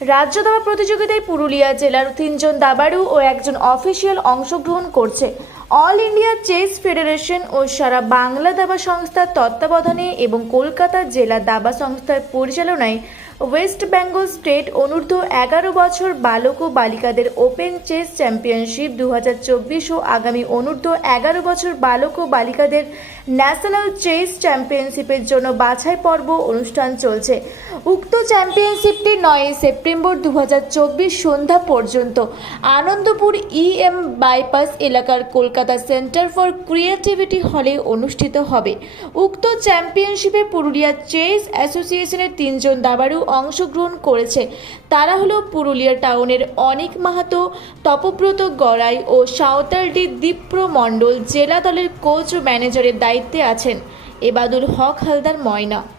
রাজ্য দাবা প্রতিযোগিতায় পুরুলিয়া জেলার তিনজন দাবাড়ু ও একজন অফিসিয়াল অংশগ্রহণ করছে। অল ইন্ডিয়া চেস ফেডারেশন ও সারা বাংলা দাবা সংস্থার তত্ত্বাবধানে এবং কলকাতা জেলা দাবা সংস্থার পরিচালনায় ওয়েস্ট বেঙ্গল স্টেট অনূর্ধ্ব এগারো বছর বালক ও বালিকাদের ওপেন চেস চ্যাম্পিয়নশিপ দু হাজার চব্বিশ ও আগামী অনূর্ধ্ব এগারো বছর বালক ও বালিকাদের ন্যাশনাল চেস চ্যাম্পিয়নশিপের জন্য বাছাই পর্ব অনুষ্ঠান চলছে। উক্ত চ্যাম্পিয়নশিপটি নয় সেপ্টেম্বর দু হাজার চব্বিশ সন্ধ্যা পর্যন্ত আনন্দপুর ইএম বাইপাস এলাকার কলকাতা সেন্টার ফর ক্রিয়েটিভিটি হলে অনুষ্ঠিত হবে। উক্ত চ্যাম্পিয়নশিপে পুরুলিয়া চেস অ্যাসোসিয়েশনের তিনজন দাবাড়ু অংশগ্রহণ করেছে। তারা হলো পুরুলিয়া টাউনের অনেক মাহাতো, তপব্রত গড়াই ও সাঁওতালডি দীপ্র মণ্ডল জেলা দলের কোচ ও ম্যানেজারের দায়িত্বে আছেন। এবাদুল হক, হালদার ময়না।